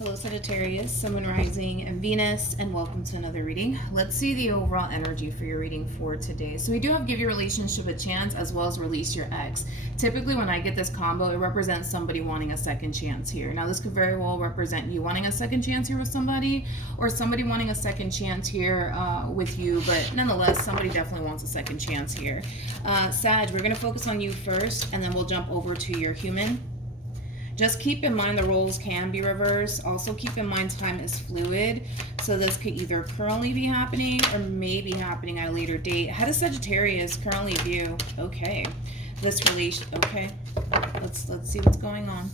Hello Sagittarius, Sun, Moon, Rising, and Venus, and welcome to another reading. Let's see the overall energy for your reading for today. So we do have give your relationship a chance as well as release your ex. Typically when I get this combo, it represents somebody wanting a second chance here. Now this could very well represent you wanting a second chance here with somebody, or somebody wanting a second chance here with you, but nonetheless, somebody definitely wants a second chance here. Sag, we're going to focus on you first, and then we'll jump over to your human. Just keep in mind the roles can be reversed. Also keep in mind time is fluid. So this could either currently be happening or may be happening at a later date. How does Sagittarius currently view? Okay. This relation, okay. Let's see what's going on.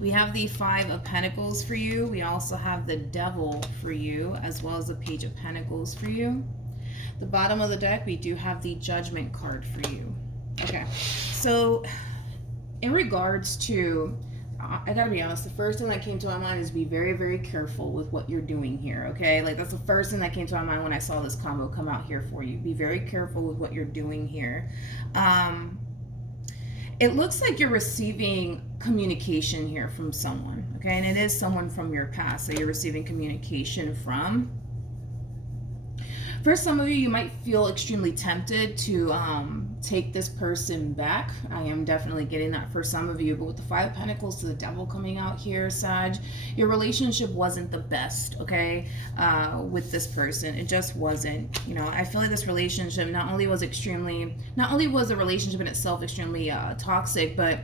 We have the Five of Pentacles for you. We also have the Devil for you, as well as the Page of Pentacles for you. The bottom of the deck, we do have the Judgment card for you. Okay. So in regards to, I gotta be honest, the first thing that came to my mind is be very, very careful with what you're doing here, okay? Like, that's the first thing that came to my mind when I saw this combo come out here for you. Be very careful with what you're doing here. It looks like you're receiving communication here from someone, okay? And it is someone from your past that you're receiving communication from. For some of you, you might feel extremely tempted to take this person back. I am definitely getting that for some of you. But with the Five of Pentacles to the Devil coming out here, Sag, your relationship wasn't the best, okay, with this person. It just wasn't. You know, I feel like this relationship not only was the relationship in itself extremely toxic, but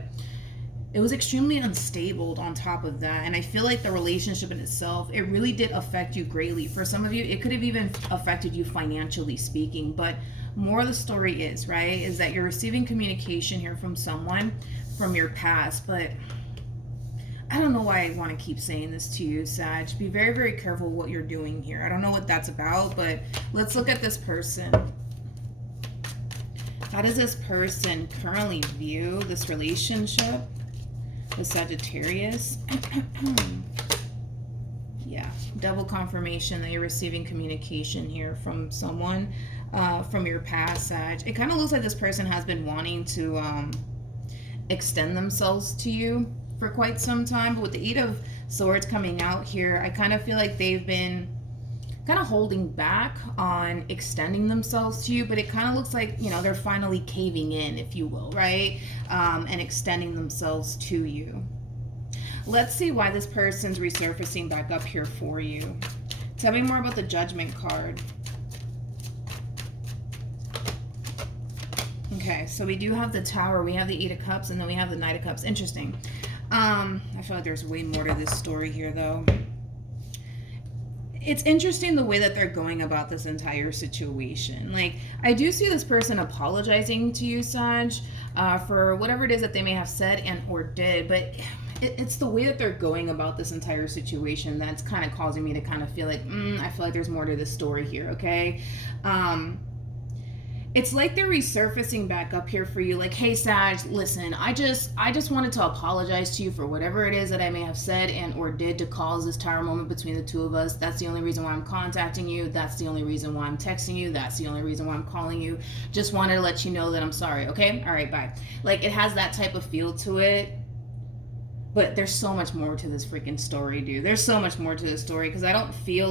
it was extremely unstable on top of that. And I feel like the relationship in itself, it really did affect you greatly. For some of you, it could have even affected you financially speaking. But more of the story is, right, is that you're receiving communication here from someone from your past. But I don't know why I want to keep saying this to you, Sag. Be very, very careful what you're doing here. I don't know what that's about, but let's look at this person. How does this person currently view this relationship with Sagittarius? Yeah, double confirmation that you're receiving communication here from someone from your past, Sag. It kind of looks like this person has been wanting to extend themselves to you for quite some time, but with the Eight of Swords coming out here, I kind of feel like they've been kind of holding back on extending themselves to you, but it kind of looks like, you know, they're finally caving in, if you will, right? And extending themselves to you. Let's see why this person's resurfacing back up here for you. Tell me more about the Judgment card. Okay, so we do have the Tower, we have the Eight of Cups, and then we have the Knight of Cups. Interesting. I feel like there's way more to this story here, though. It's interesting the way that they're going about this entire situation. Like, I do see this person apologizing to you, Sag, for whatever it is that they may have said and or did, but it's the way that they're going about this entire situation that's kind of causing me to kind of feel like, I feel like there's more to this story here, okay? It's like they're resurfacing back up here for you, like, hey, Sag, listen, I just wanted to apologize to you for whatever it is that I may have said and or did to cause this tower moment between the two of us. That's the only reason why I'm contacting you. That's the only reason why I'm texting you. That's the only reason why I'm calling you. Just wanted to let you know that I'm sorry, okay? All right, bye. Like, it has that type of feel to it. But there's so much more to this freaking story, dude. There's so much more to this story, because I don't feel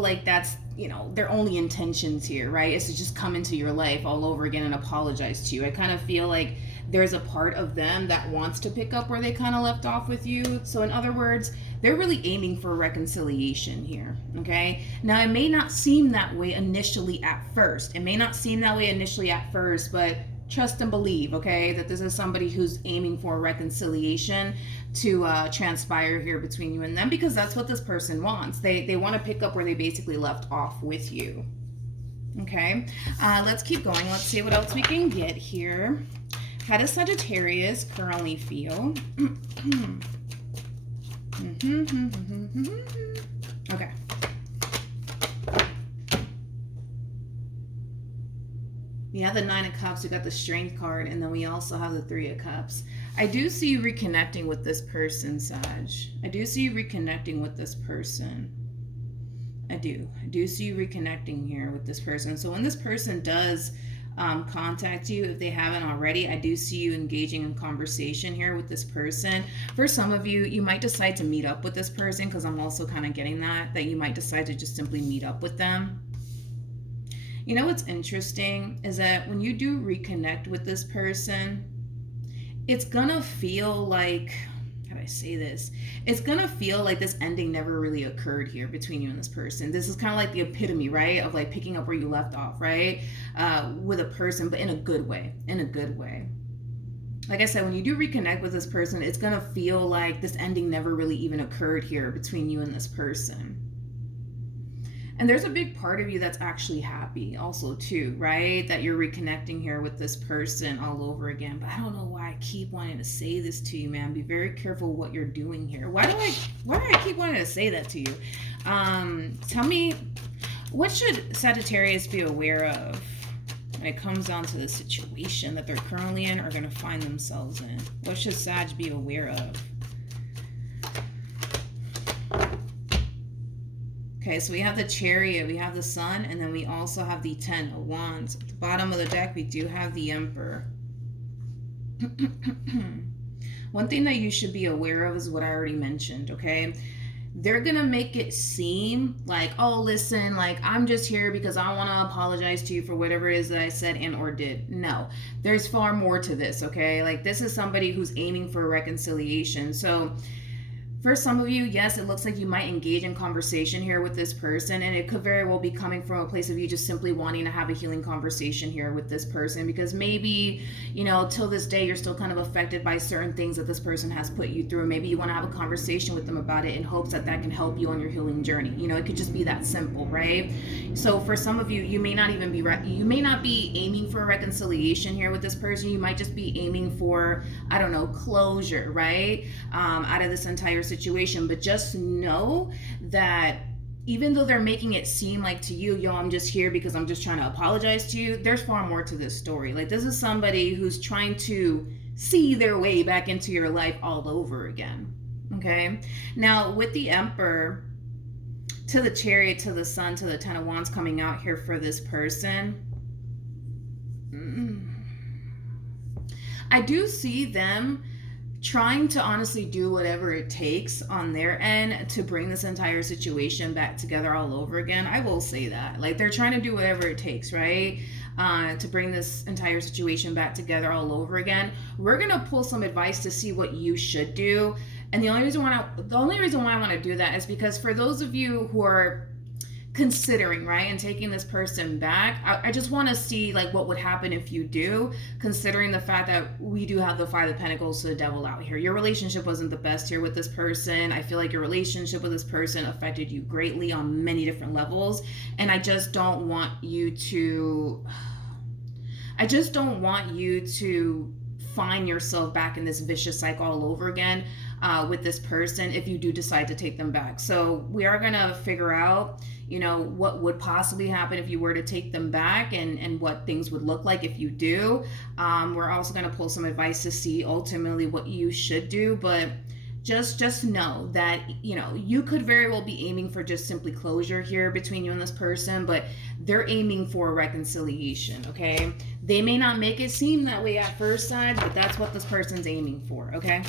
like that's, you know, their only intentions here, right? Is to just come into your life all over again and apologize to you. I kind of feel like there's a part of them that wants to pick up where they kind of left off with you. So in other words, they're really aiming for reconciliation here, okay? Now, it may not seem that way initially at first. But trust and believe, okay, that this is somebody who's aiming for reconciliation to transpire here between you and them, because that's what this person wants. They want to pick up where they basically left off with you. Okay, let's keep going. Let's see what else we can get here. How does Sagittarius currently feel? Okay. We have the Nine of Cups, we got the Strength card, and then we also have the Three of Cups. I do see you reconnecting with this person, Sag. I do see you reconnecting with this person. I do see you reconnecting here with this person. So when this person does contact you if they haven't already. I do see you engaging in conversation here with this person. For some of you, you might decide to meet up with this person, because I'm also kind of getting that you might decide to just simply meet up with them. You know what's interesting is that when you do reconnect with this person, it's gonna feel like, how do I say this? It's gonna feel like this ending never really occurred here between you and this person. This is kind of like the epitome, right, of like picking up where you left off, right, with a person, but in a good way. In a good way. Like I said, when you do reconnect with this person, it's gonna feel like this ending never really even occurred here between you and this person. And there's a big part of you that's actually happy also too, right? That you're reconnecting here with this person all over again. But I don't know why I keep wanting to say this to you, man. Be very careful what you're doing here. Why do I keep wanting to say that to you? Tell me, what should Sagittarius be aware of when it comes down to the situation that they're currently in or going to find themselves in? What should Sag be aware of? Okay, so we have the Chariot, we have the Sun, and then we also have the 10 of Wands. At the bottom of the deck, we do have the Emperor. One thing that you should be aware of is what I already mentioned, okay? They're going to make it seem like, oh, listen, like, I'm just here because I want to apologize to you for whatever it is that I said and or did. No, there's far more to this, okay? Like, this is somebody who's aiming for a reconciliation. So for some of you, yes, it looks like you might engage in conversation here with this person, and it could very well be coming from a place of you just simply wanting to have a healing conversation here with this person, because maybe, you know, till this day, you're still kind of affected by certain things that this person has put you through. Maybe you want to have a conversation with them about it in hopes that that can help you on your healing journey. You know, it could just be that simple, right? So for some of you, you may not even be, you may not be aiming for a reconciliation here with this person. You might just be aiming for, I don't know, closure, right? Out of this entire situation. But just know that even though they're making it seem like to you, yo, I'm just here because I'm just trying to apologize to you, there's far more to this story. Like, this is somebody who's trying to see their way back into your life all over again. Okay, now with the Emperor, to the Chariot, to the Sun, to the 10 of Wands coming out here for this person, I do see them trying to honestly do whatever it takes on their end to bring this entire situation back together all over again. I will say that. Like, they're trying to do whatever it takes, right? To bring this entire situation back together all over again. We're going to pull some advice to see what you should do. And the only reason why I want to do that is because for those of you who are considering, right, and taking this person back, I just want to see like what would happen if you do, considering the fact that we do have the 5 of Pentacles to the Devil out here. Your relationship wasn't the best here with this person. I feel like your relationship with this person affected you greatly on many different levels, and I just don't want you to find yourself back in this vicious cycle all over again with this person if you do decide to take them back. So we are going to figure out, you know, what would possibly happen if you were to take them back, and what things would look like if you do. We're also going to pull some advice to see ultimately what you should do, but just know that, you know, you could very well be aiming for just simply closure here between you and this person, but they're aiming for a reconciliation, okay? They may not make it seem that way at first sight, but that's what this person's aiming for, okay?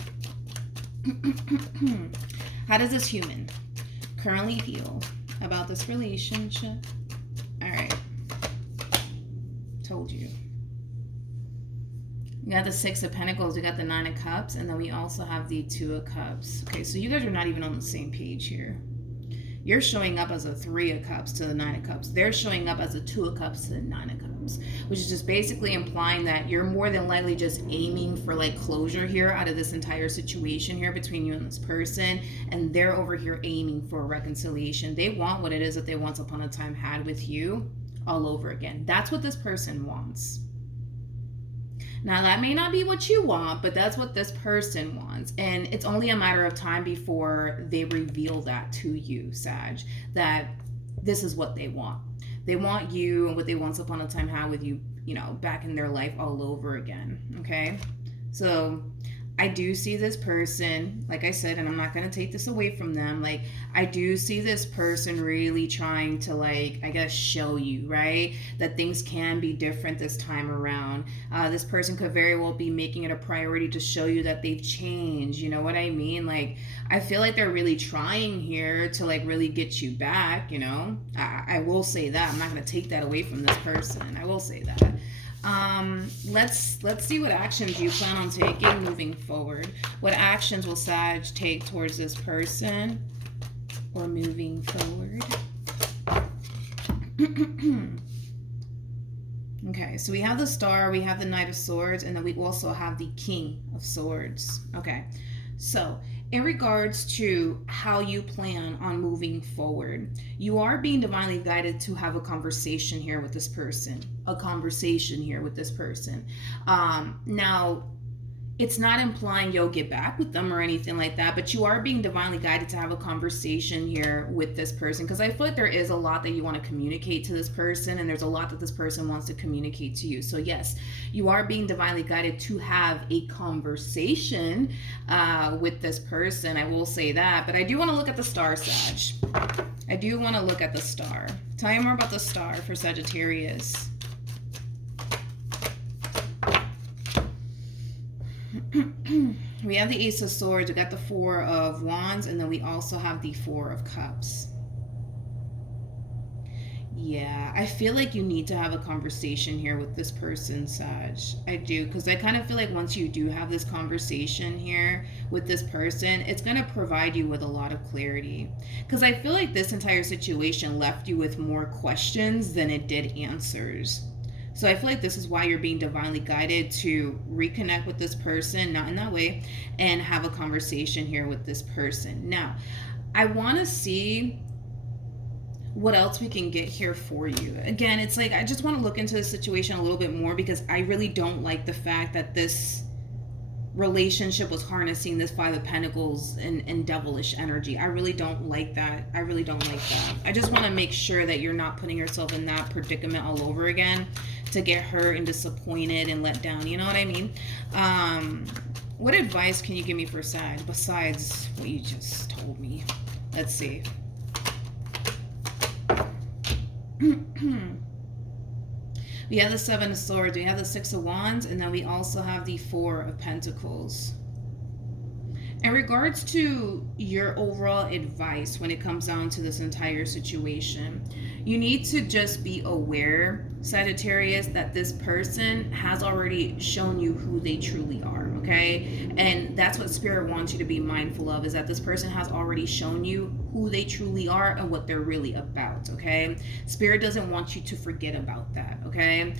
How does this human currently feel about this relationship? All right. Told you. We got the 6 of Pentacles, we got the 9 of Cups, and then we also have the 2 of Cups. Okay, so you guys are not even on the same page here. You're showing up as a 3 of Cups to the 9 of Cups. They're showing up as a 2 of Cups to the 9 of Cups, which is just basically implying that you're more than likely just aiming for like closure here out of this entire situation here between you and this person, and they're over here aiming for a reconciliation. They want what it is that they once upon a time had with you all over again. That's what this person wants. Now, that may not be what you want, but that's what this person wants. And it's only a matter of time before they reveal that to you, Sag, that this is what they want. They want you and what they once upon a time had with you, you know, back in their life all over again, okay? So I do see this person, like I said, and I'm not going to take this away from them. Like, I do see this person really trying to, like, I guess, show you, right? That things can be different this time around. This person could very well be making it a priority to show you that they've changed. You know what I mean? Like, I feel like they're really trying here to, like, really get you back, you know? I will say that. I'm not going to take that away from this person. I will say that. Let's see what actions you plan on taking moving forward. What actions will Sag take towards this person or moving forward? Okay, so we have the Star, we have the Knight of Swords, and then we also have the King of Swords. Okay, so in regards to how you plan on moving forward, you are being divinely guided to have a conversation here with this person. Now, it's not implying you'll get back with them or anything like that, but you are being divinely guided to have a conversation here with this person, because I feel like there is a lot that you want to communicate to this person, and there's a lot that this person wants to communicate to you. So yes, you are being divinely guided to have a conversation with this person. I will say that, but I do want to look at the Star, Sag. I do want to look at the Star. Tell me more about the Star for Sagittarius. We have the Ace of Swords, we got the Four of Wands, and then we also have the Four of Cups. Yeah, I feel like you need to have a conversation here with this person, Sag. I do, because I kind of feel like once you do have this conversation here with this person, it's going to provide you with a lot of clarity. Because I feel like this entire situation left you with more questions than it did answers. So I feel like this is why you're being divinely guided to reconnect with this person, not in that way, and have a conversation here with this person. Now, I want to see what else we can get here for you. Again, it's like I just want to look into the situation a little bit more, because I really don't like the fact that this relationship was harnessing this Five of Pentacles and devilish energy. I really don't like that. I just want to make sure that you're not putting yourself in that predicament all over again to get hurt and disappointed and let down. You know what I mean? What advice can you give me for Sag besides what you just told me? Let's see. We have the Seven of Swords, we have the Six of Wands, and then we also have the Four of Pentacles. In regards to your overall advice when it comes down to this entire situation, you need to just be aware, Sagittarius, that this person has already shown you who they truly are, okay? And that's what Spirit wants you to be mindful of, is that this person has already shown you who they truly are and what they're really about, okay? Spirit doesn't want you to forget about that, okay?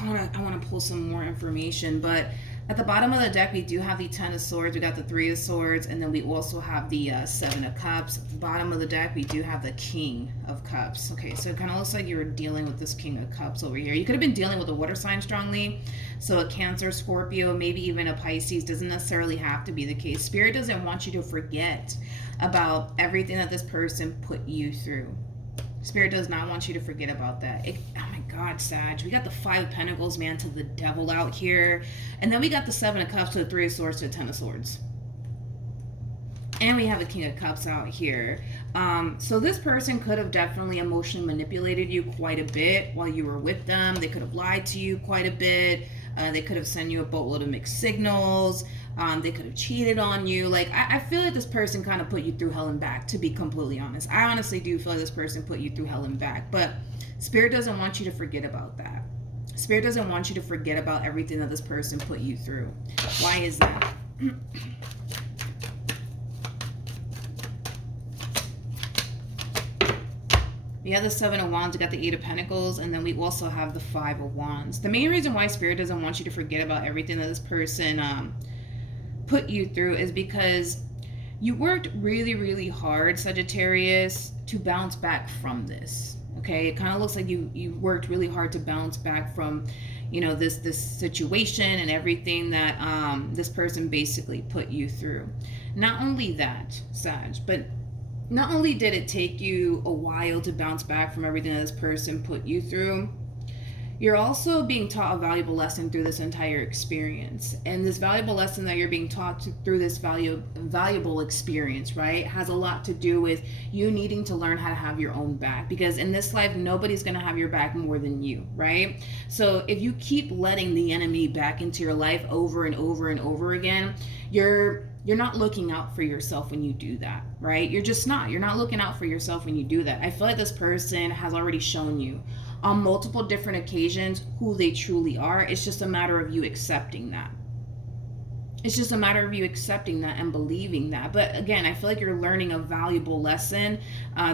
I want to pull some more information, but at the bottom of the deck, we do have the Ten of Swords, we got the Three of Swords, and then we also have the Seven of Cups. At the bottom of the deck, we do have the King of Cups. Okay, so it kind of looks like you were dealing with this King of Cups over here. You could have been dealing with a water sign strongly, so a Cancer, Scorpio, maybe even a Pisces. Doesn't necessarily have to be the case. Spirit doesn't want you to forget about everything that this person put you through. Spirit does not want you to forget about that. Oh my God, Sag. We got the Five of Pentacles, man, to the Devil out here. And then we got the Seven of Cups to the Three of Swords to the Ten of Swords. And we have a King of Cups out here. So this person could have definitely emotionally manipulated you quite a bit while you were with them. They could have lied to you quite a bit. They could have sent you a boatload of mixed signals. They could have cheated on you. Like, I feel like this person kind of put you through hell and back, to be completely honest. I honestly do feel like this person put you through hell and back. But Spirit doesn't want you to forget about that. Spirit doesn't want you to forget about everything that this person put you through. Why is that? We have the Seven of Wands, we got the Eight of Pentacles, and then we also have the Five of Wands. The main reason why Spirit doesn't want you to forget about everything that this person put you through is because you worked really, really hard, Sagittarius, to bounce back from this. Okay, it kind of looks like you worked really hard to bounce back from, you know, this situation and everything that this person basically put you through. Not only that, Sag, but not only did it take you a while to bounce back from everything that this person put you through, You're also being taught a valuable lesson through this entire experience. And this valuable lesson that you're being taught through this valuable experience, right, has a lot to do with you needing to learn how to have your own back. Because in this life, nobody's going to have your back more than you, right? So if you keep letting the enemy back into your life over and over and over again, you're not looking out for yourself when you do that, right? You're not looking out for yourself when you do that. I feel like this person has already shown you on multiple different occasions who they truly are. It's just a matter of you accepting that. It's just a matter of you accepting that and believing that. But again, I feel like you're learning a valuable lesson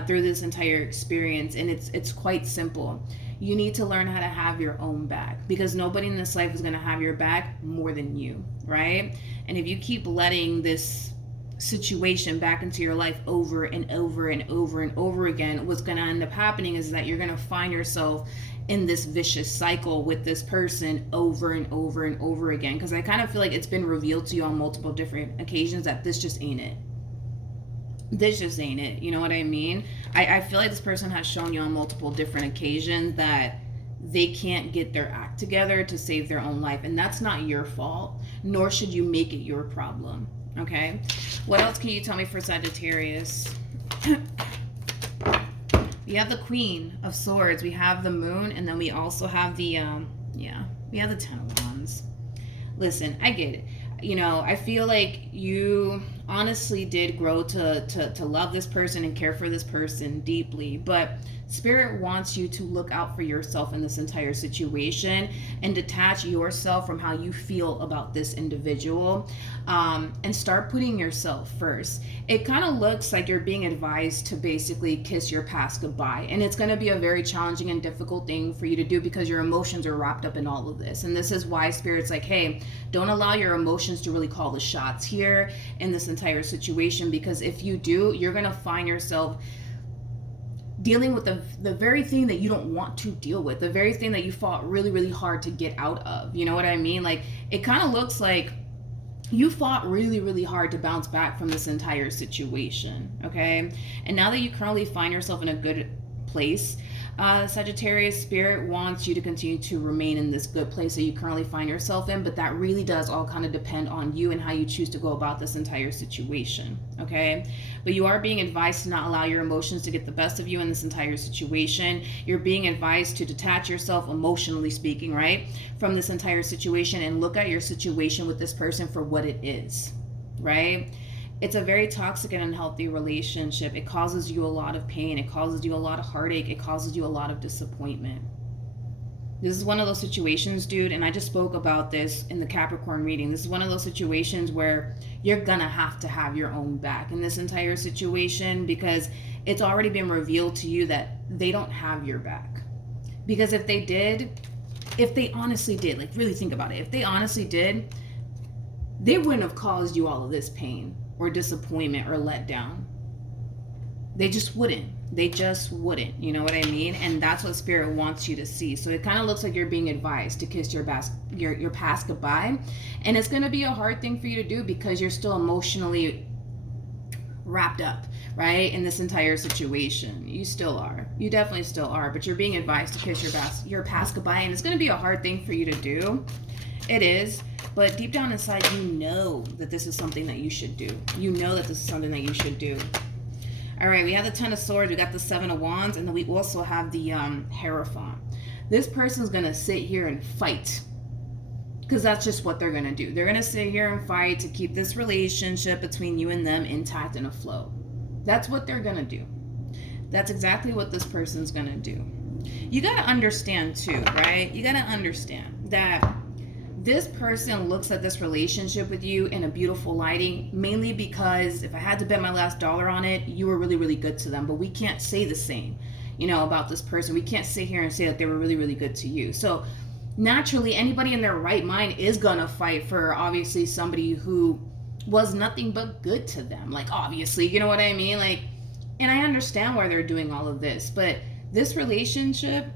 through this entire experience, and it's quite simple. You need to learn how to have your own back, because nobody in this life is going to have your back more than you, right? And if you keep letting this situation back into your life over and over and over and over again, what's going to end up happening is that you're going to find yourself in this vicious cycle with this person over and over and over again. Because I kind of feel like it's been revealed to you on multiple different occasions that this just ain't it. This just ain't it. You know what I mean? I feel like this person has shown you on multiple different occasions that they can't get their act together to save their own life. And that's not your fault, nor should you make it your problem. Okay? What else can you tell me for Sagittarius? We have the Queen of Swords, we have the Moon, and then we also have the we have the Ten of Wands. Listen, I get it. You know, I feel like you honestly did grow to love this person and care for this person deeply, but Spirit wants you to look out for yourself in this entire situation and detach yourself from how you feel about this individual, and start putting yourself first. It kind of looks like you're being advised to basically kiss your past goodbye, and it's going to be a very challenging and difficult thing for you to do because your emotions are wrapped up in all of this. And this is why Spirit's like, hey, don't allow your emotions to really call the shots here in this entire situation, because if you do, you're going to find yourself dealing with the very thing that you don't want to deal with, the very thing that you fought really, really hard to get out of. You know what I mean? Like, it kind of looks like you fought really, really hard to bounce back from this entire situation, okay? And now that you currently find yourself in a good place, Sagittarius, Spirit wants you to continue to remain in this good place that you currently find yourself in, but that really does all kind of depend on you and how you choose to go about this entire situation, okay? But you are being advised to not allow your emotions to get the best of you in this entire situation. You're being advised to detach yourself, emotionally speaking, right, from this entire situation and look at your situation with this person for what it is, right? It's a very toxic and unhealthy relationship. It causes you a lot of pain. It causes you a lot of heartache. It causes you a lot of disappointment. This is one of those situations, dude, and I just spoke about this in the Capricorn reading. This is one of those situations where you're gonna have to have your own back in this entire situation, because it's already been revealed to you that they don't have your back. Because if they honestly did, like, really think about it, if they honestly did, they wouldn't have caused you all of this pain or disappointment or letdown. They just wouldn't. You know what I mean? And that's what Spirit wants you to see. So it kind of looks like you're being advised to kiss your past goodbye, and it's going to be a hard thing for you to do because you're still emotionally wrapped up, right, in this entire situation. You still are. You definitely still are, but you're being advised to kiss your past goodbye, and it's going to be a hard thing for you to do. It is. But deep down inside, you know that this is something that you should do. You know that this is something that you should do. All right, we have the Ten of Swords, we got the Seven of Wands, and then we also have the Hierophant. This person's going to sit here and fight, because that's just what they're going to do. They're going to sit here and fight to keep this relationship between you and them intact and afloat. That's what they're going to do. That's exactly what this person's going to do. You got to understand too, right? You got to understand that this person looks at this relationship with you in a beautiful lighting, mainly because if I had to bet my last dollar on it, you were really, really good to them. But we can't say the same, you know, about this person. We can't sit here and say that they were really, really good to you. So naturally, anybody in their right mind is going to fight for, obviously, somebody who was nothing but good to them. Like, obviously, you know what I mean? Like, and I understand why they're doing all of this, but this relationship,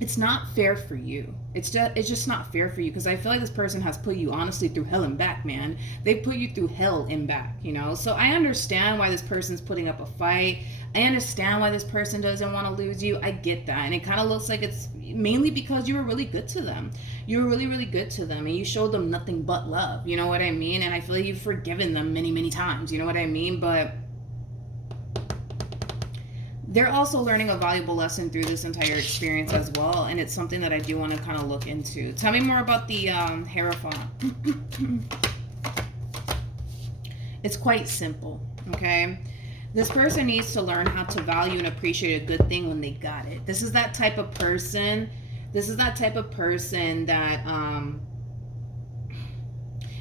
it's not fair for you. It's just not fair for you, because I feel like this person has put you honestly through hell and back, man. They put you through hell and back, you know? So I understand why this person's putting up a fight. I understand why this person doesn't want to lose you. I get that. And it kind of looks like it's mainly because you were really good to them. You were really, really good to them, and you showed them nothing but love. You know what I mean? And I feel like you've forgiven them many, many times. You know what I mean? But they're also learning a valuable lesson through this entire experience as well, and it's something that I do want to kind of look into. Tell me more about the Hierophant. It's quite simple, okay? This person needs to learn how to value and appreciate a good thing when they got it. This is that type of person. This is that type of person that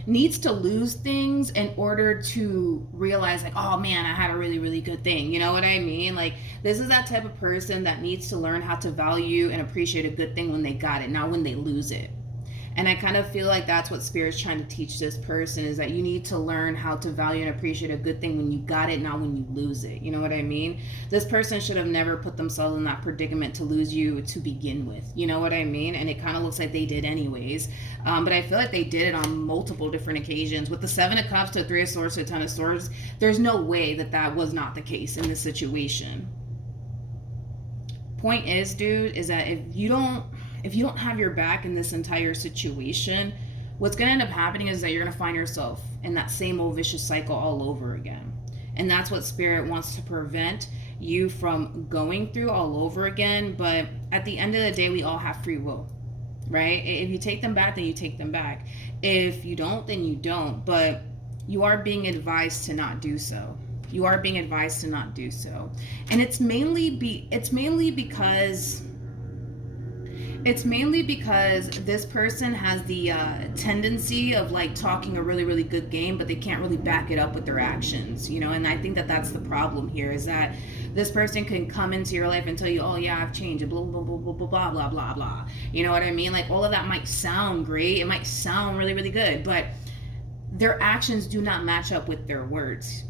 needs to lose things in order to realize, like, oh man, I had a really, really good thing. You know what I mean? Like, this is that type of person that needs to learn how to value and appreciate a good thing when they got it, not when they lose it. And I kind of feel like that's what Spirit's trying to teach this person, is that you need to learn how to value and appreciate a good thing when you got it, not when you lose it. You know what I mean? This person should have never put themselves in that predicament to lose you to begin with. You know what I mean? And it kind of looks like they did anyways. But I feel like they did it on multiple different occasions. With the 7 of Cups to 3 of Swords to 10 of Swords, there's no way that that was not the case in this situation. Point is, dude, is that if you don't have your back in this entire situation, what's going to end up happening is that you're going to find yourself in that same old vicious cycle all over again. And that's what Spirit wants to prevent you from going through all over again. But at the end of the day, we all have free will, right? If you take them back, then you take them back. If you don't, then you don't. But you are being advised to not do so. You are being advised to not do so. And it's mainly because this person has the tendency of like talking a really, really good game, but they can't really back it up with their actions, you know? And I think that that's the problem here, is that this person can come into your life and tell you, oh yeah, I've changed, blah, blah, blah, blah, blah, blah, blah, blah, blah. You know what I mean? Like, all of that might sound great. It might sound really, really good, but their actions do not match up with their words.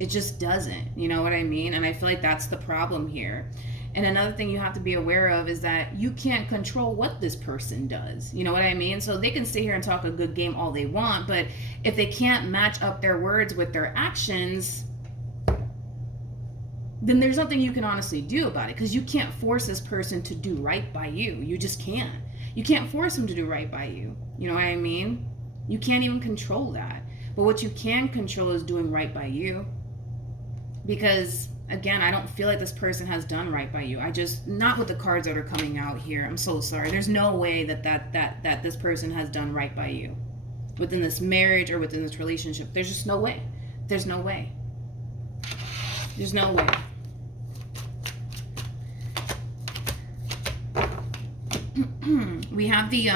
It just doesn't, you know what I mean? And I feel like that's the problem here. And another thing you have to be aware of is that you can't control what this person does. You know what I mean? So they can sit here and talk a good game all they want, but if they can't match up their words with their actions, then there's nothing you can honestly do about it, because you can't force this person to do right by you. You just can't. You can't force them to do right by you. You know what I mean? You can't even control that. But what you can control is doing right by you. Because again, I don't feel like this person has done right by you. Not with the cards that are coming out here. I'm so sorry. There's no way that this person has done right by you within this marriage or within this relationship. There's just no way. There's no way. There's no way. We have the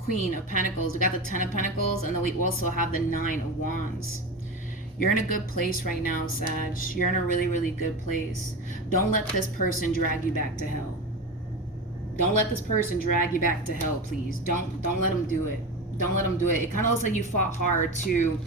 Queen of Pentacles. We got the 10 of Pentacles, and then we also have the 9 of Wands. You're in a good place right now, Sag. You're in a really, really good place. Don't let this person drag you back to hell. Don't let this person drag you back to hell, please. Don't let them do it. Don't let them do it. It kind of looks like you fought hard to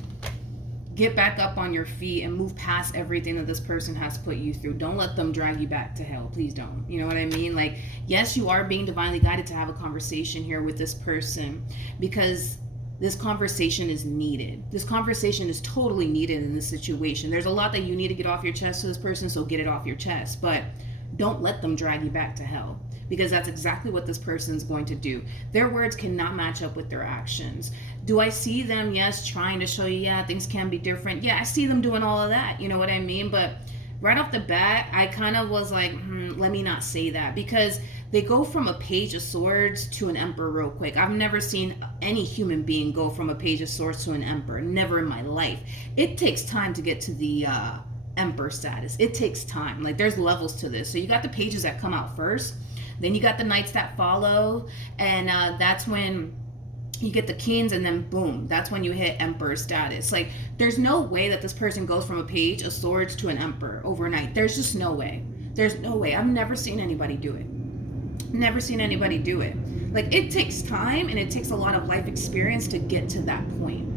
get back up on your feet and move past everything that this person has put you through. Don't let them drag you back to hell. Please don't. You know what I mean? Like, yes, you are being divinely guided to have a conversation here with this person, because this conversation is needed. This conversation is totally needed in this situation. There's a lot that you need to get off your chest to this person, so get it off your chest. But don't let them drag you back to hell, because that's exactly what this person is going to do. Their words cannot match up with their actions. Do I see them? Yes, trying to show you, yeah, things can be different. Yeah, I see them doing all of that. You know what I mean? But right off the bat, I kind of was like, let me not say that, because they go from a Page of Swords to an Emperor real quick. I've never seen any human being go from a Page of Swords to an Emperor. Never in my life. It takes time to get to the Emperor status. It takes time. Like, there's levels to this. So you got the pages that come out first. Then you got the knights that follow. And that's when you get the kings, and then boom, that's when you hit Emperor status. Like, there's no way that this person goes from a Page of Swords to an Emperor overnight. There's just no way. There's no way. I've never seen anybody do it. Never seen anybody do it. Like, it takes time, and it takes a lot of life experience to get to that point.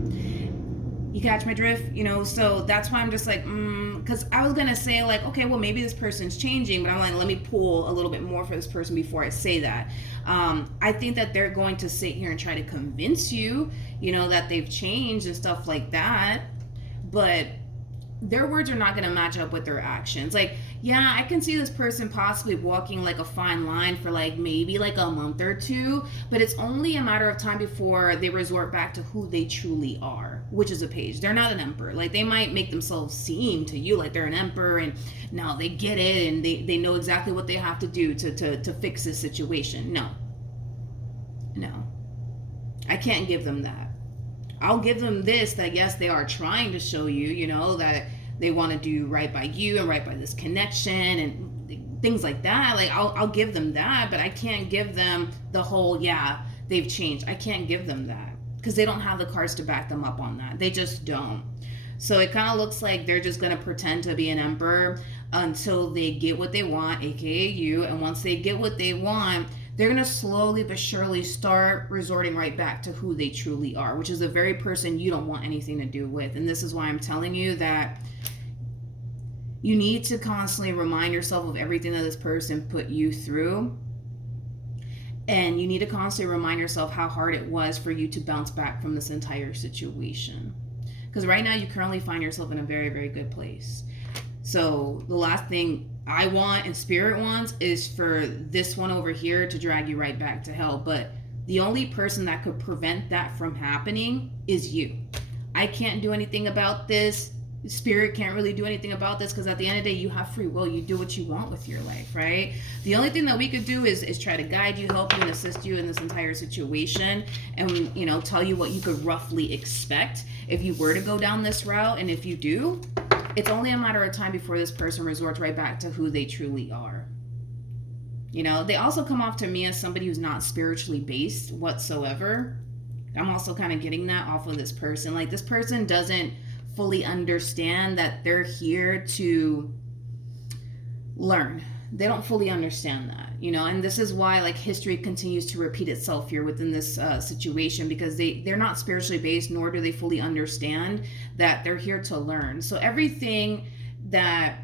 You catch my drift? You know, so that's why I'm just like, because I was going to say, like, okay, well, maybe this person's changing, but I'm like, let me pull a little bit more for this person before I say that. I think that they're going to sit here and try to convince you, you know, that they've changed and stuff like that. But their words are not going to match up with their actions. Like, yeah, I can see this person possibly walking like a fine line for like maybe like a month or two, but it's only a matter of time before they resort back to who they truly are, which is a page. They're not an emperor. Like, they might make themselves seem to you like they're an emperor, and now they get it, and they know exactly what they have to do to fix this situation. No, I can't give them that. I'll give them this, that yes, they are trying to show you, you know, that they want to do right by you and right by this connection and things like that. Like, I'll give them that, but I can't give them the whole, yeah, they've changed. I can't give them that because they don't have the cards to back them up on that. They just don't. So it kind of looks like they're just going to pretend to be an emperor until they get what they want, aka you. And once they get what they want, they're going to slowly but surely start resorting right back to who they truly are, which is the very person you don't want anything to do with. And this is why I'm telling you that you need to constantly remind yourself of everything that this person put you through. And you need to constantly remind yourself how hard it was for you to bounce back from this entire situation. Because right now you currently find yourself in a very, very good place. So the last thing I want and Spirit wants is for this one over here to drag you right back to hell. But the only person that could prevent that from happening is you. I can't do anything about this. Spirit can't really do anything about this because at the end of the day, you have free will. You do what you want with your life, right? The only thing that we could do is try to guide you, help you, and assist you in this entire situation, and, you know, tell you what you could roughly expect if you were to go down this route. And if you do, it's only a matter of time before this person resorts right back to who they truly are. You know, they also come off to me as somebody who's not spiritually based whatsoever. I'm also kind of getting that off of this person. Like, this person doesn't fully understand that they're here to learn. They don't fully understand that, you know, and this is why, like, history continues to repeat itself here within this situation, because they're not spiritually based, nor do they fully understand that they're here to learn. So everything that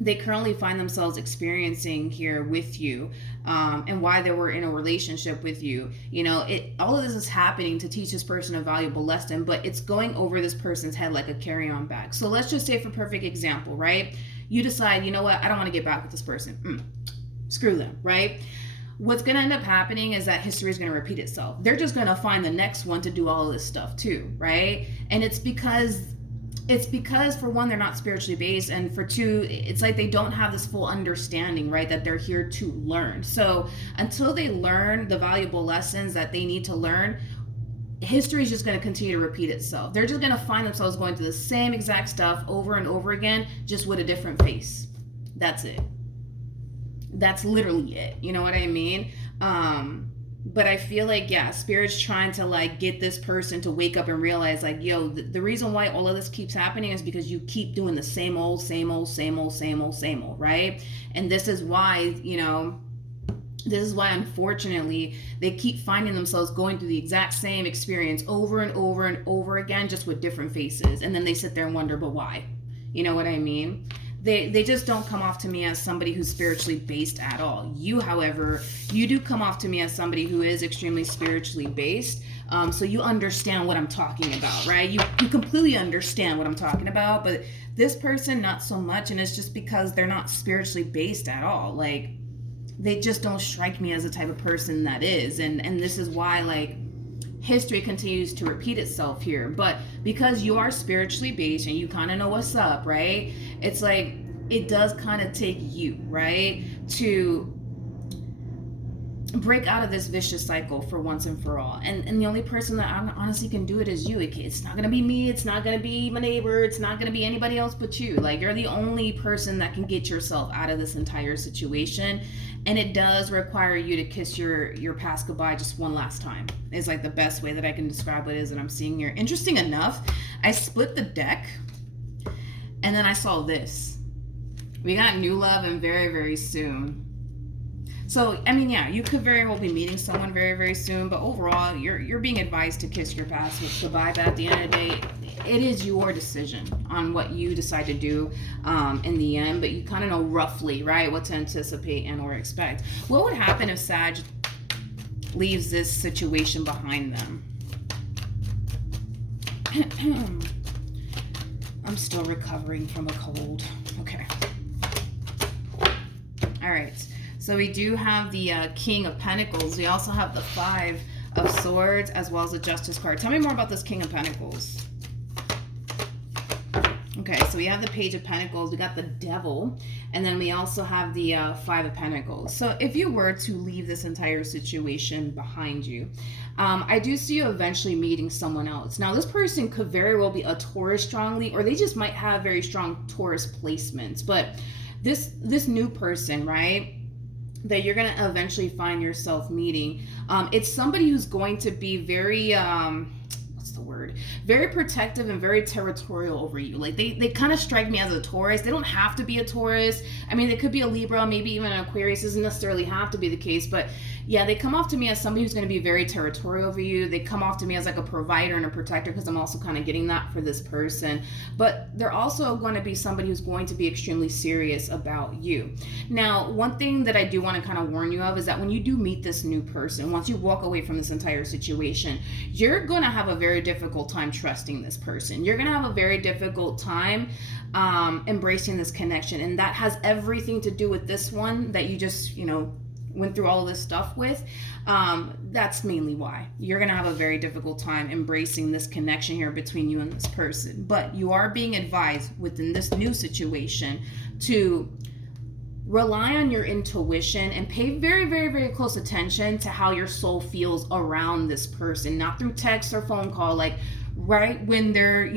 they currently find themselves experiencing here with you, and why they were in a relationship with you, you know, all of this is happening to teach this person a valuable lesson, but it's going over this person's head like a carry-on bag. So let's just say, for perfect example, right? You decide, you know what, I don't want to get back with this person. Screw them, right? What's going to end up happening is that history is going to repeat itself. They're just going to find the next one to do all of this stuff too, right? And it's because for one, they're not spiritually based, and for two, it's like they don't have this full understanding, right, that they're here to learn. So until they learn the valuable lessons that they need to learn, history is just going to continue to repeat itself. They're just going to find themselves going through the same exact stuff over and over again, just with a different face. That's it. That's literally it. You know what I mean? But I feel like, yeah, Spirit's trying to, like, get this person to wake up and realize, like, yo, the reason why all of this keeps happening is because you keep doing the same old, right? And this is why, you know, unfortunately, they keep finding themselves going through the exact same experience over and over and over again, just with different faces. And then they sit there and wonder, but why? You know what I mean? They just don't come off to me as somebody who's spiritually based at all. You, however, you do come off to me as somebody who is extremely spiritually based. So you understand what I'm talking about, right? You completely understand what I'm talking about, but this person, not so much. And it's just because they're not spiritually based at all. Like, they just don't strike me as the type of person that is. And this is why, like, history continues to repeat itself here. But because you are spiritually based and you kind of know what's up, right? It's like, it does kind of take you, right, to break out of this vicious cycle for once and for all. And the only person that honestly can do it is you. It's not going to be me. It's not going to be my neighbor. It's not going to be anybody else but you. Like, you're the only person that can get yourself out of this entire situation. And it does require you to kiss your past goodbye just one last time. Is like the best way that I can describe what it is that I'm seeing here. Interesting enough, I split the deck and then I saw this. We got new love and very, very soon. So, I mean, yeah, you could very well be meeting someone very, very soon, but overall, you're being advised to kiss your past goodbye. But at the end of the day, it is your decision on what you decide to do in the end. But you kind of know roughly, right, what to anticipate and or expect. What would happen if Sag leaves this situation behind them? I'm still recovering from a cold. Okay. All right. So we do have the King of Pentacles. We also have the Five of Swords as well as the Justice card. Tell me more about this King of Pentacles. Okay, so we have the Page of Pentacles, we got the Devil, and then we also have the Five of Pentacles. So if you were to leave this entire situation behind you, I do see you eventually meeting someone else. Now, this person could very well be a Taurus strongly, or they just might have very strong Taurus placements. But this new person, right, that you're going to eventually find yourself meeting, it's somebody who's going to be very... very protective and very territorial over you. Like they kind of strike me as a Taurus. They don't have to be a Taurus. I mean, they could be a Libra, maybe even an Aquarius. Doesn't necessarily have to be the case, but yeah, they come off to me as somebody who's going to be very territorial over you. They come off to me as like a provider and a protector, because I'm also kind of getting that for this person. But they're also going to be somebody who's going to be extremely serious about you. Now, one thing that I do want to kind of warn you of is that when you do meet this new person, once you walk away from this entire situation, you're going to have a very difficult time trusting this person. You're going to have a very difficult time embracing this connection. And that has everything to do with this one that you just, went through all of this stuff with. That's mainly why you're going to have a very difficult time embracing this connection here between you and this person. But you are being advised within this new situation to rely on your intuition and pay very, very, very close attention to how your soul feels around this person, not through text or phone call, like right when they're,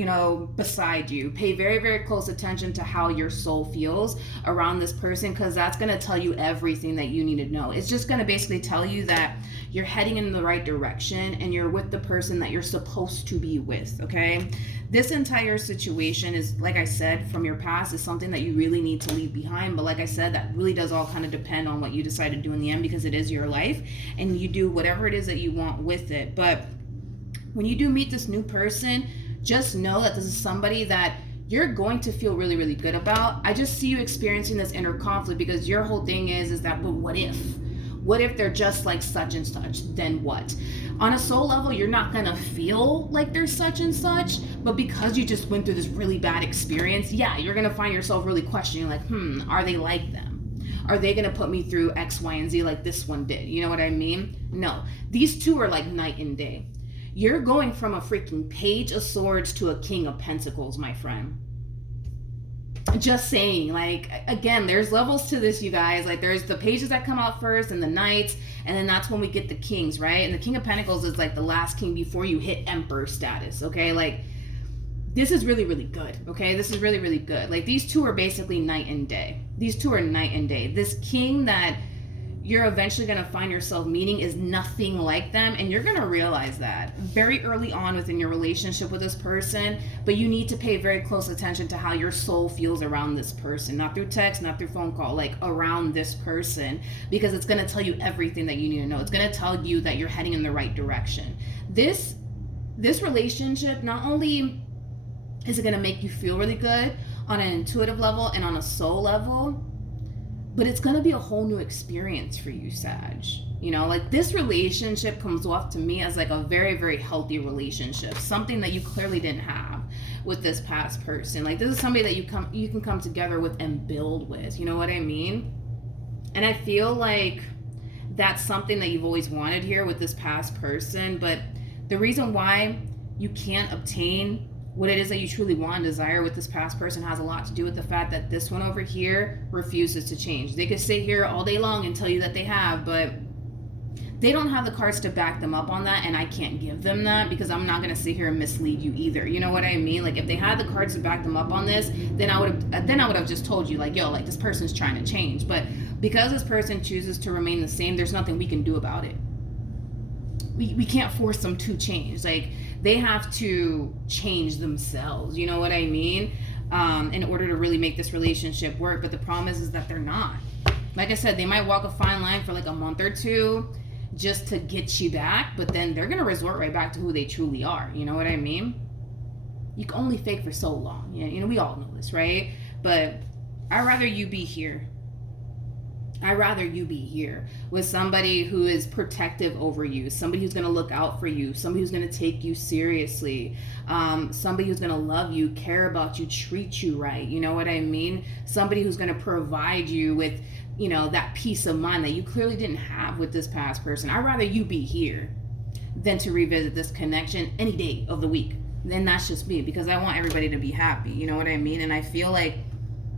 beside you. Pay very, very close attention to how your soul feels around this person, because that's going to tell you everything that you need to know. It's just going to basically tell you that you're heading in the right direction and you're with the person that you're supposed to be with, okay? This entire situation is, like I said, from your past, is something that you really need to leave behind. But like I said, that really does all kind of depend on what you decide to do in the end, because it is your life and you do whatever it is that you want with it. But when you do meet this new person, just know that this is somebody that you're going to feel really, really good about. I just see you experiencing this inner conflict, because your whole thing is that, well, what if? What if they're just like such and such? Then what? On a soul level, you're not going to feel like they're such and such, but because you just went through this really bad experience, yeah, you're going to find yourself really questioning, like, are they like them? Are they going to put me through X, Y, and Z like this one did? You know what I mean? No. These two are like night and day. You're going from a freaking Page of Swords to a King of Pentacles, my friend. Just saying, like, again, there's levels to this, you guys. Like, there's the pages that come out first and the knights, and then that's when we get the kings, right? And the King of Pentacles is like the last king before you hit emperor status, okay? Like, this is really, really good, okay? This is really, really good. Like, these two are basically night and day. These two are night and day. This king that you're eventually going to find yourself meeting is nothing like them, and you're going to realize that very early on within your relationship with this person. But you need to pay very close attention to how your soul feels around this person, not through text, not through phone call, like around this person, because it's going to tell you everything that you need to know. It's going to tell you that you're heading in the right direction. This relationship, not only is it going to make you feel really good on an intuitive level and on a soul level, but it's going to be a whole new experience for you, Sag. Like, this relationship comes off to me as like a very, very healthy relationship, something that you clearly didn't have with this past person. Like, this is somebody that you can come together with and build with, you know what I mean? And I feel like that's something that you've always wanted here with this past person. But the reason why you can't obtain what it is that you truly want and desire with this past person has a lot to do with the fact that this one over here refuses to change. They could sit here all day long and tell you that they have, but they don't have the cards to back them up on that, and I can't give them that, because I'm not going to sit here and mislead you either. You know what I mean? Like, if they had the cards to back them up on this, then I would have just told you, like, yo, like, this person's trying to change. But because this person chooses to remain the same, there's nothing we can do about it. We can't force them to change. Like, they have to change themselves, you know what I mean, in order to really make this relationship work. But the problem is that they're not. Like I said, they might walk a fine line for like a month or two just to get you back, but then they're going to resort right back to who they truly are. You know what I mean? You can only fake for so long. We all know this, right? But I'd rather you be here. I'd rather you be here with somebody who is protective over you, somebody who's going to look out for you, somebody who's going to take you seriously, somebody who's going to love you, care about you, treat you right. You know what I mean? Somebody who's going to provide you with, you know, that peace of mind that you clearly didn't have with this past person. I'd rather you be here than to revisit this connection any day of the week. Then that's just me, because I want everybody to be happy. You know what I mean? And I feel like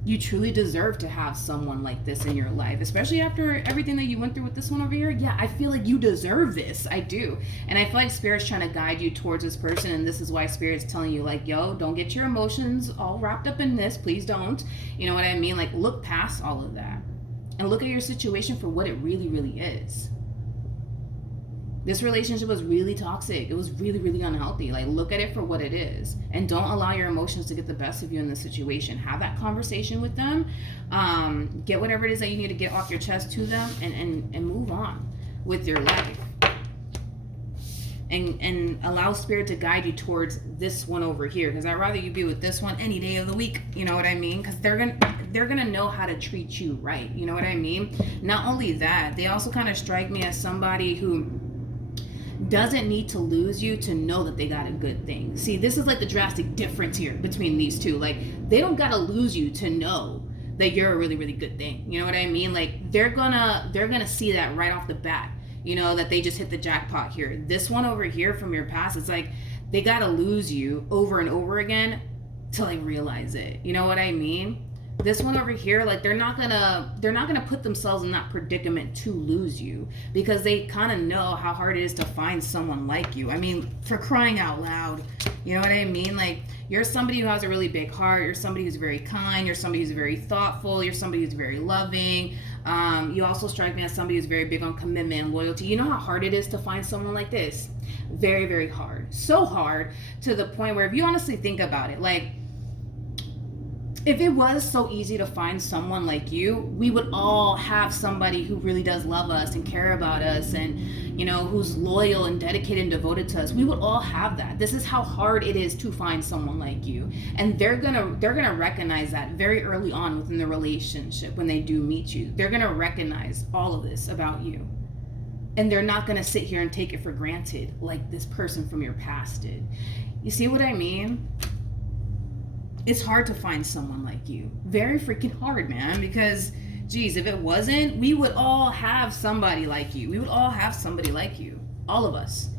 you truly deserve to have someone like this in your life, especially after everything that you went through with this one over here. Yeah, I feel like you deserve this. I do. And I feel like Spirit's trying to guide you towards this person, and this is why Spirit's telling you, like, yo, don't get your emotions all wrapped up in this. Please don't. You know what I mean? Like, look past all of that and look at your situation for what it really, really is. This relationship was really toxic. It was really, really unhealthy. Like, look at it for what it is. And don't allow your emotions to get the best of you in this situation. Have that conversation with them. Get whatever it is that you need to get off your chest to them, and move on with your life. And allow Spirit to guide you towards this one over here. Because I'd rather you be with this one any day of the week. You know what I mean? Because they're gonna know how to treat you right. You know what I mean? Not only that, they also kind of strike me as somebody who doesn't need to lose you to know that they got a good thing. See, this is like the drastic difference here between these two. Like, they don't gotta lose you to know that you're a really, really good thing. You know what I mean? Like, they're gonna see that right off the bat. You know, that they just hit the jackpot here. This one over here from your past, it's like they gotta lose you over and over again to like realize it. You know what I mean? This one over here, like, they're not gonna put themselves in that predicament to lose you, because they kind of know how hard it is to find someone like you. I mean, for crying out loud, you know what I mean? Like, you're somebody who has a really big heart. You're somebody who's very kind. You're somebody who's very thoughtful. You're somebody who's very loving. You also strike me as somebody who's very big on commitment and loyalty. You know how hard it is to find someone like this? Very, very hard. So hard to the point where, if you honestly think about it, like, if it was so easy to find someone like you, we would all have somebody who really does love us and care about us, and, you know, who's loyal and dedicated and devoted to us. We would all have that. This is how hard it is to find someone like you. And they're gonna recognize that very early on within the relationship. When they do meet you, they're gonna recognize all of this about you. And they're not gonna sit here and take it for granted like this person from your past did. You see what I mean? It's hard to find someone like you. Very freaking hard, man. Because, geez, if it wasn't, we would all have somebody like you. We would all have somebody like you. All of us.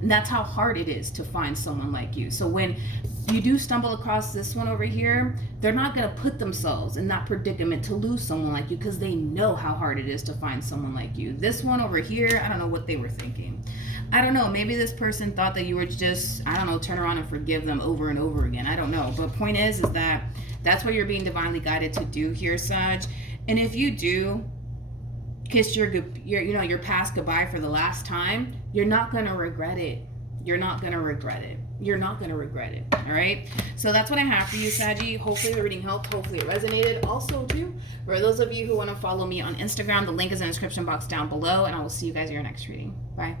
And that's how hard it is to find someone like you. So when you do stumble across this one over here, they're not going to put themselves in that predicament to lose someone like you, because they know how hard it is to find someone like you. This one over here, I don't know what they were thinking. I don't know. Maybe this person thought that you were just, I don't know, turn around and forgive them over and over again. I don't know. But point is that that's what you're being divinely guided to do here, Sag. And if you do kiss your past goodbye for the last time, you're not going to regret it. You're not going to regret it. You're not going to regret it. All right. So that's what I have for you, Saggy. Hopefully the reading helped. Hopefully it resonated. Also, too, for those of you who want to follow me on Instagram, the link is in the description box down below, and I will see you guys in your next reading. Bye.